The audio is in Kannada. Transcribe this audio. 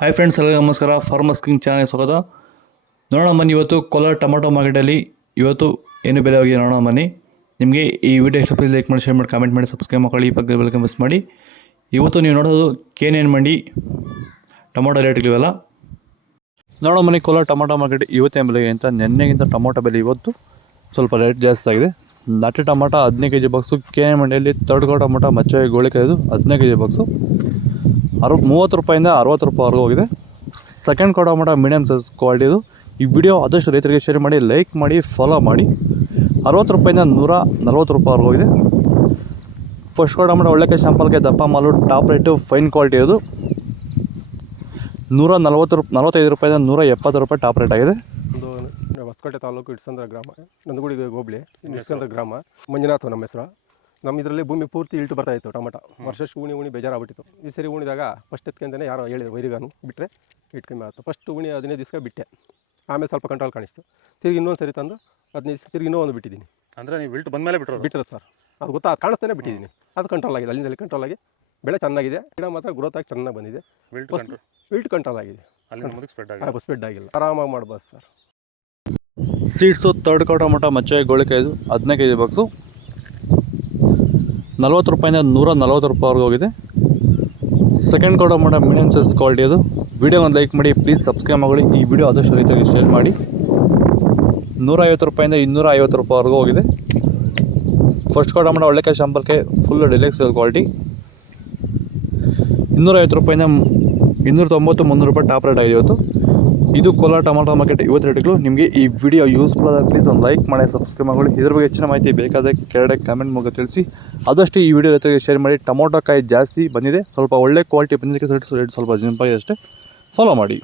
ಹಾಯ್ ಫ್ರೆಂಡ್ಸ್, ಎಲ್ಲರಿಗೂ ನಮಸ್ಕಾರ. ಫಾರ್ಮರ್ಸ್ ಕಿಂಗ್ ಚಾನಲ್ ಸ್ವಾಗತ. ನೋಡೋಣ ಬನ್ನಿ, ಇವತ್ತು ಕೋಲಾರ ಟೊಮಾಟೊ ಮಾರ್ಕೆಟಲ್ಲಿ ಇವತ್ತು ಏನು ಬೆಲೆ ಹೋಗಿದೆ ನೋಡೋಣ ಬನ್ನಿ. ನಿಮಗೆ ಈ ವಿಡಿಯೋ ಇಷ್ಟ ಪ್ಲೀಸ್ ಲೈಕ್ ಮಾಡಿ, ಶೇರ್ ಮಾಡಿ, ಕಾಮೆಂಟ್ ಮಾಡಿ, ಸಬ್ಸ್ಕ್ರೈಬ್ ಮಾಡಿ, ಈ ಪಕ್ಕದ ಬೆಲ್ ಮಿಸ್ ಮಾಡಿ. ಇವತ್ತು ನೀವು ನೋಡೋದು KNN ಮಂಡಿ ಟೊಮಾಟೊ ರೇಟ್ಗಳಿವೆಲ್ಲ ನೋಡೋ ಬನ್ನಿ. ಕೋಲಾರ ಟೊಮಾಟೊ ಮಾರ್ಕೆಟ್ ಇವತ್ತೇನು ಬೆಲೆಗೆ ಅಂತ ನೆನ್ನೆಗಿಂತ ಟೊಮಾಟೊ ಬೆಲೆ ಇವತ್ತು ಸ್ವಲ್ಪ ರೇಟ್ ಜಾಸ್ತಿ ಆಗಿದೆ. ನಾಟಿ ಟೊಮಾಟೊ 15 kg ಬಾಕ್ಸು KNN ಮಂಡಿಯಲ್ಲಿ. ತರ್ಡ್ ಟೊಮಾಟೊ ಮಚ್ಚೆ ಗೋಳಿಕಾಯ್ದು 15 kg ಬಾಕ್ಸು 30 ರೂಪಾಯಿಂದ 60 ರೂಪಾಯಿವರೆಗೂ ಹೋಗಿದೆ. ಸೆಕೆಂಡ್ ಟೊಮಾಟೊ ಮೀಡಿಯಮ್ ಸೈಜ್ ಕ್ವಾಲಿಟಿದು. ಈ ವಿಡಿಯೋ ಆದಷ್ಟು ರೈತರಿಗೆ ಶೇರ್ ಮಾಡಿ, ಲೈಕ್ ಮಾಡಿ, ಫಾಲೋ ಮಾಡಿ. 60 ರೂಪಾಯಿಂದ 140 ರೂಪಾಯಿವರೆಗೂ ಹೋಗಿದೆ. ಫಸ್ಟ್ ಟೊಮಾಟೊ ಒಳ್ಳೆಕಾಯಿ ಸ್ಯಾಂಪಲ್ಗೆ ದಪ್ಪ ಮಾಲು ಟಾಪ್ ರೇಟು ಫೈನ್ ಕ್ವಾಲಿಟಿ ಅದು 145 ರೂಪಾಯಿಂದ 170 ರೂಪಾಯಿ ಟಾಪ್ ರೇಟ್ ಆಗಿದೆ. ಒಂದು ಹೊಸಕೋಟೆ ತಾಲೂಕು ಇಟ್ಸಂದ್ರ ಗ್ರಾಮ, ನಂದಗುಡಿ ಹೋಬಳಿ ಇಟ್ಸಂದ್ರ ಗ್ರಾಮ. ಮಂಜುನಾಥ್ ನಮ್ಮ ಹೆಸರು. ನಮ್ಮ ಇದರಲ್ಲಿ ಭೂಮಿ ಪೂರ್ತಿ ಇಳ್ಟು ಬರ್ತಾಯಿತ್ತು ಟೊಮಾಟೊ. ವರ್ಷಕ್ಕೆ ಉಣಿ ಬೇಜಾರಾಗ್ಬಿಟ್ಟಿತ್ತು. ಈ ಸರಿ ಉಣಿದಾಗ ಫಸ್ಟ್ ಎತ್ಕೊಂಡೇ ಯಾರೋ ಹೇಳಿದ್ರು ವೈರಿಗಾನು ಬಿಟ್ಟರೆ ಇಟ್ಕೊಂಬ ಆಯ್ತು. ಫಸ್ಟ್ ಉಣಿ 15 ದಿವಸ ಬಿಟ್ಟೆ. ಆಮೇಲೆ ಸ್ವಲ್ಪ ಕಂಟ್ರೋಲ್ ಕಾಣಿಸ್ತು. ತಿರುಗಿ ಇನ್ನೊಂದು ಸರಿ ತಂದು 15 ದಿವಸ ತಿರುಗಿ ಇನ್ನೂ ಒಂದು ಬಿಟ್ಟಿದ್ದೀನಿ. ಅಂದರೆ ನೀವು ಇಳ್ಟು ಬಂದ ಮೇಲೆ ಬಿಟ್ಟರೆ ಸರ್, ಅದು ಗೊತ್ತಾ, ಅದು ಕಾಣಿಸ್ತಾನೆ ಬಿಟ್ಟಿದ್ದೀನಿ. ಅದು ಕಂಟ್ರೋಲ್ ಆಗಿದೆ, ಅಲ್ಲಿಂದಲ್ಲಿ ಕಂಟ್ರೋಲ್ ಆಗಿ ಬೆಳೆ ಚೆನ್ನಾಗಿದೆ. ಗಿಡ ಮಾತ್ರ ಗ್ರೋತ್ ಆಗಿ ಚೆನ್ನಾಗಿ ಬಂದಿದೆ. ವಿಲ್ಟ್ ಕಂಟ್ರೋಲ್ ಆಗಿದೆ, ಸ್ಪ್ರೆಡ್ ಆಗಿಲ್ಲ. ಆರಾಮಾಗಿ ಮಾಡ್ಬೋದು ಸರ್. ಸೀಡ್ಸು ತರ್ಡ್ ಟೊಮಾಟೊ ಮಚ್ಚೆ ಗೋಳಿಕಾಯ್ದು 15 kg ಬಾಕ್ಸು 40 ರೂಪಾಯಿಂದ 140 ರೂಪಾಯಿವರೆಗೂ ಹೋಗಿದೆ. Second tomato medium size quality ಅದು. ವಿಡಿಯೋ ಒಂದು ಲೈಕ್ ಮಾಡಿ, ಪ್ಲೀಸ್ ಸಬ್ಸ್ಕ್ರೈಬ್ ಮಾಡಿ. ಈ ವಿಡಿಯೋ ಆದಷ್ಟು ರೈತರಿಗೆ ಶೇರ್ ಮಾಡಿ. 150 ರೂಪಾಯಿಂದ 250 ರೂಪಾಯಿವರೆಗೂ ಹೋಗಿದೆ. ಫಸ್ಟ್ ಟೊಮಾಟೊ ಒಳ್ಳೆಕಾಯಿ ಶಾಂಪಲ್ಗೆ ಫುಲ್ ಡಿಲೆಕ್ಸ್ ಕ್ವಾಲಿಟಿ 250 ರೂಪಾಯಿಂದ 290, 300 ರೂಪಾಯಿ ಟಾಪ್ ರೇಟ್ ಆಗಿದೆ ಇವತ್ತು. ಇದು ಕೋಲಾರ ಟೊಮಾಟೊ ಮಾರ್ಕೆಟ್ ಇವತ್ತು ರೇಟ್ಗಳು. ನಿಮಗೆ ಈ ವಿಡಿಯೋ ಯೂಸ್ಫುಲ್ ಆದರೆ ಪ್ಲೀಸ್ ಒಂದು ಲೈಕ್ ಮಾಡಿ, ಸಬ್ಸ್ಕ್ರೈಬ್ ಮಾಡಿ. ಇದ್ರ ಬಗ್ಗೆ ಹೆಚ್ಚಿನ ಮಾಹಿತಿ ಬೇಕಾದರೆ ಕೆಳಗಡೆ ಕಾಮೆಂಟ್ ಮೂಲಕ ತಿಳಿಸಿ. ಆದಷ್ಟು ಈ ವಿಡಿಯೋ ರೈತರಿಗೆ ಶೇರ್ ಮಾಡಿ. ಟೊಮಾಟೊ ಕಾಯಿ ಜಾಸ್ತಿ ಬಂದಿದೆ, ಸ್ವಲ್ಪ ಒಳ್ಳೆ ಕ್ವಾಲಿಟಿ ಬಂದಿದ್ದಕ್ಕೆ ರೇಟ್ ಸ್ವಲ್ಪ ಜಿಂಪಾಗಿದೆ ಅಷ್ಟೇ. ಫಾಲೋ ಮಾಡಿ.